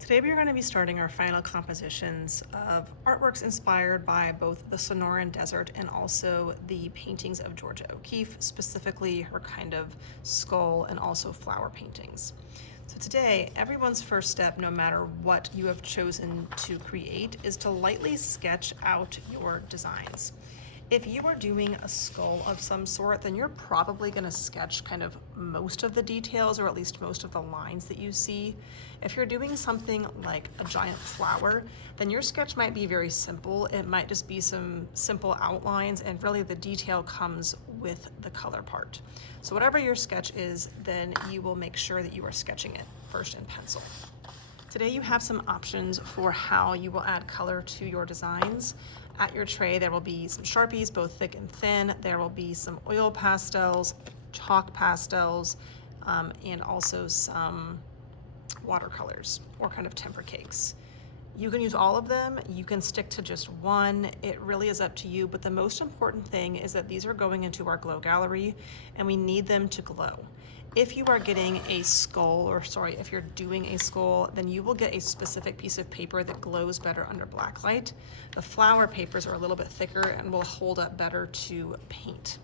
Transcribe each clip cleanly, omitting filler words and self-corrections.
Today we are going to be starting our final compositions of artworks inspired by both the Sonoran Desert and also the paintings of Georgia O'Keeffe, specifically her kind of skull and also flower paintings. So today, everyone's first step, no matter what you have chosen to create, is to lightly sketch out your designs. If you are doing a skull of some sort, then you're probably going to sketch kind of most of the details, or at least most of the lines that you see. If you're doing something like a giant flower, then your sketch might be very simple. It might just be some simple outlines, and really the detail comes with the color part. So whatever your sketch is, then you will make sure that you are sketching it first in pencil. Today you have some options for how you will add color to your designs. At your tray there will be some Sharpies, both thick and thin. There will be some oil pastels, chalk pastels, and also some watercolors or kind of temper cakes. You can use all of them, you can stick to just one, it really is up to you, but the most important thing is that these are going into our glow gallery and we need them to glow. If you are getting a skull, if you're doing a skull, then you will get a specific piece of paper that glows better under black light. The flower papers are a little bit thicker and will hold up better to paint.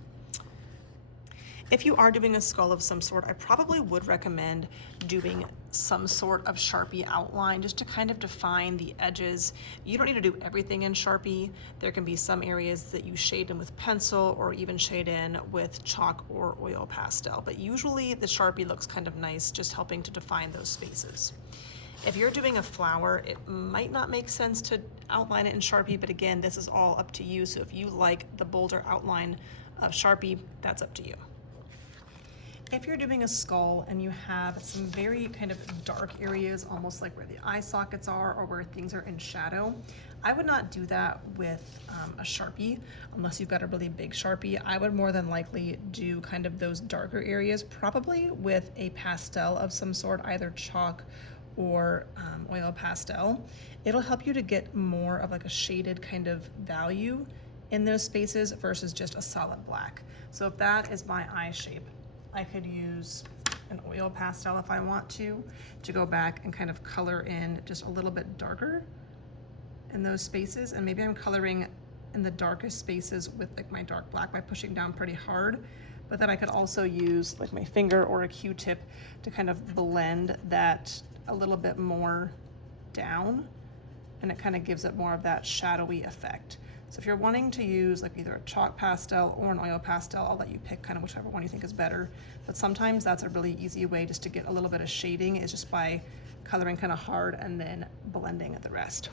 If you are doing a skull of some sort, I probably would recommend doing some sort of Sharpie outline just to kind of define the edges. You don't need to do everything in Sharpie. There can be some areas that you shade in with pencil or even shade in with chalk or oil pastel, but usually the Sharpie looks kind of nice, just helping to define those spaces. If you're doing a flower, it might not make sense to outline it in Sharpie, but again, this is all up to you. So if you like the bolder outline of Sharpie, that's up to you. If you're doing a skull and you have some very kind of dark areas, almost like where the eye sockets are or where things are in shadow, I would not do that with a Sharpie unless you've got a really big Sharpie. I would more than likely do kind of those darker areas, probably with a pastel of some sort, either chalk or oil pastel. It'll help you to get more of like a shaded kind of value in those spaces versus just a solid black. So if that is my eye shape, I could use an oil pastel if I want to go back and kind of color in just a little bit darker in those spaces. And maybe I'm coloring in the darkest spaces with like my dark black by pushing down pretty hard. But then I could also use like my finger or a Q-tip to kind of blend that a little bit more down. And it kind of gives it more of that shadowy effect. So if you're wanting to use like either a chalk pastel or an oil pastel, I'll let you pick kind of whichever one you think is better. But sometimes that's a really easy way just to get a little bit of shading, is just by coloring kind of hard and then blending the rest.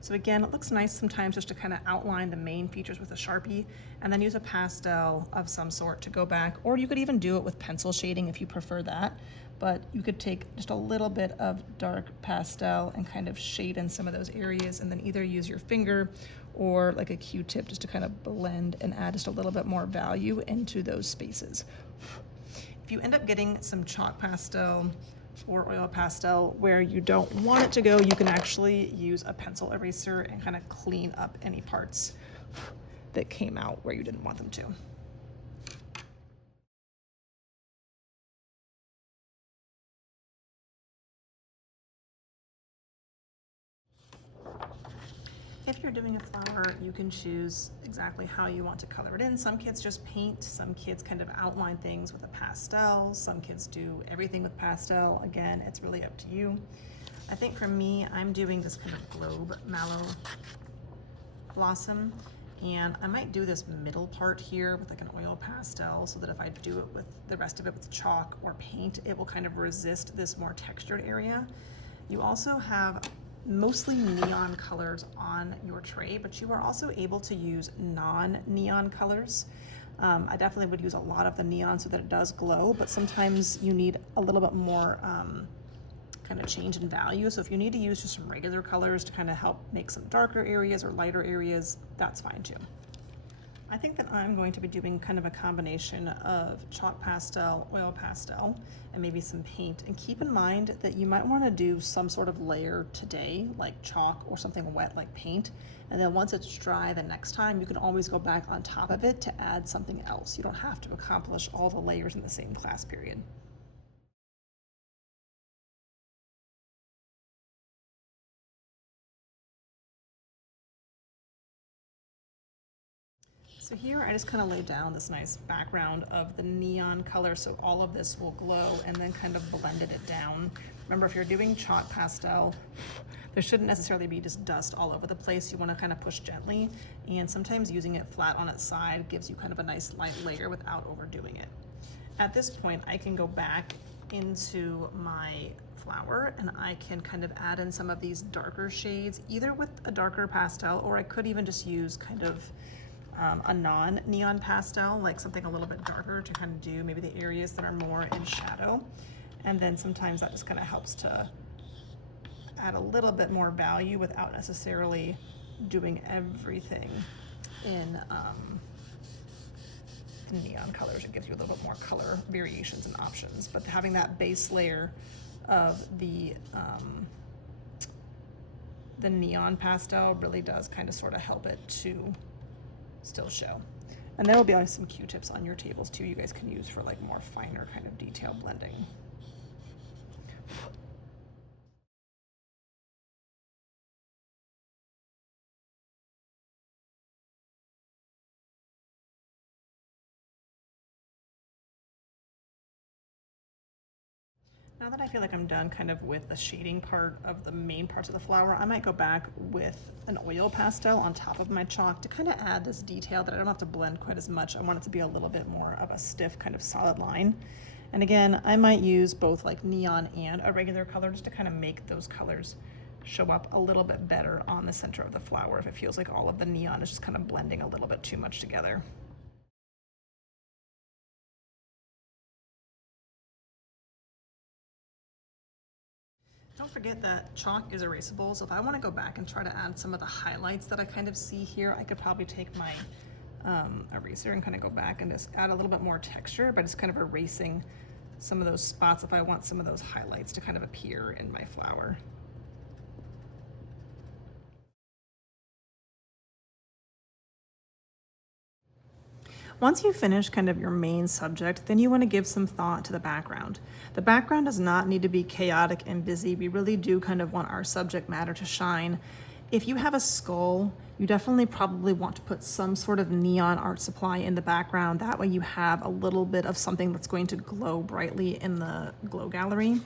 So again, it looks nice sometimes just to kind of outline the main features with a Sharpie and then use a pastel of some sort to go back, or you could even do it with pencil shading if you prefer that. But you could take just a little bit of dark pastel and kind of shade in some of those areas and then either use your finger or like a Q-tip just to kind of blend and add just a little bit more value into those spaces. If you end up getting some chalk pastel or oil pastel where you don't want it to go, you can actually use a pencil eraser and kind of clean up any parts that came out where you didn't want them to. If you're doing a flower, you can choose exactly how you want to color it in. Some kids just paint, some kids kind of outline things with a pastel, some kids do everything with pastel. Again, it's really up to you. I think for me, I'm doing this kind of globe mallow blossom, and I might do this middle part here with like an oil pastel so that if I do it with the rest of it with chalk or paint, it will kind of resist this more textured area. You also have mostly neon colors on your tray, but you are also able to use non-neon colors. I definitely would use a lot of the neon so that it does glow, but sometimes you need a little bit more kind of change in value. So if you need to use just some regular colors to kind of help make some darker areas or lighter areas, that's fine too. I think that I'm going to be doing kind of a combination of chalk pastel, oil pastel, and maybe some paint. And keep in mind that you might want to do some sort of layer today, like chalk or something wet like paint. And then once it's dry the next time, you can always go back on top of it to add something else. You don't have to accomplish all the layers in the same class period. So here I just kind of lay down this nice background of the neon color, so all of this will glow, and then kind of blended it down. Remember, if you're doing chalk pastel, there shouldn't necessarily be just dust all over the place. You want to kind of push gently, and sometimes using it flat on its side gives you kind of a nice light layer without overdoing it. At this point, I can go back into my flower and I can kind of add in some of these darker shades, either with a darker pastel, or I could even just use kind of a non-neon pastel, like something a little bit darker to kind of do maybe the areas that are more in shadow. And then sometimes that just kind of helps to add a little bit more value without necessarily doing everything in neon colors. It gives you a little bit more color variations and options, but having that base layer of the neon pastel really does kind of sort of help it to still show. And there will be some Q-tips on your tables too you guys can use for like more finer kind of detail blending. Now that I feel like I'm done kind of with the shading part of the main parts of the flower, I might go back with an oil pastel on top of my chalk to kind of add this detail that I don't have to blend quite as much. I want it to be a little bit more of a stiff kind of solid line. And again, I might use both like neon and a regular color just to kind of make those colors show up a little bit better on the center of the flower if it feels like all of the neon is just kind of blending a little bit too much together. Don't forget that chalk is erasable, so if I want to go back and try to add some of the highlights that I kind of see here, I could probably take my eraser and kind of go back and just add a little bit more texture, but it's kind of erasing some of those spots if I want some of those highlights to kind of appear in my flower. Once you finish kind of your main subject, then you want to give some thought to the background. The background does not need to be chaotic and busy. We really do kind of want our subject matter to shine. If you have a skull, you definitely probably want to put some sort of neon art supply in the background. That way you have a little bit of something that's going to glow brightly in the glow gallery.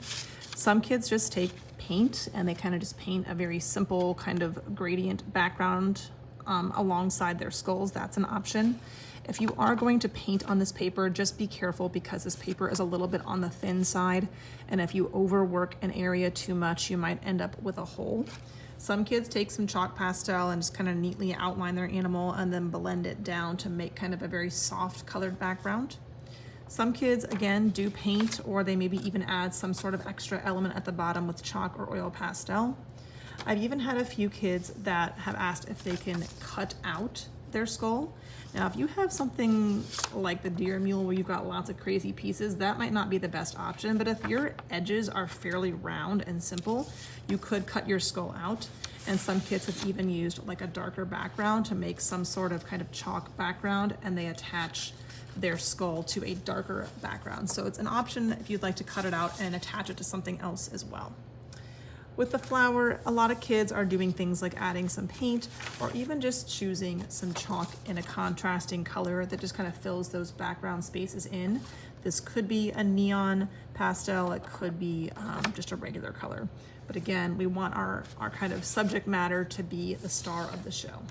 Some kids just take paint and they kind of just paint a very simple kind of gradient background alongside their skulls. That's an option. If you are going to paint on this paper, just be careful because this paper is a little bit on the thin side, and if you overwork an area too much, you might end up with a hole. Some kids take some chalk pastel and just kind of neatly outline their animal and then blend it down to make kind of a very soft colored background. Some kids, again, do paint, or they maybe even add some sort of extra element at the bottom with chalk or oil pastel. I've even had a few kids that have asked if they can cut out their skull. Now, if you have something like the deer mule where you've got lots of crazy pieces, that might not be the best option, but if your edges are fairly round and simple, you could cut your skull out. And some kids have even used like a darker background to make some sort of kind of chalk background, and they attach their skull to a darker background. So it's an option if you'd like to cut it out and attach it to something else as well. With the flower, a lot of kids are doing things like adding some paint or even just choosing some chalk in a contrasting color that just kind of fills those background spaces in. This could be a neon pastel, it could be just a regular color. But again, we want our kind of subject matter to be the star of the show.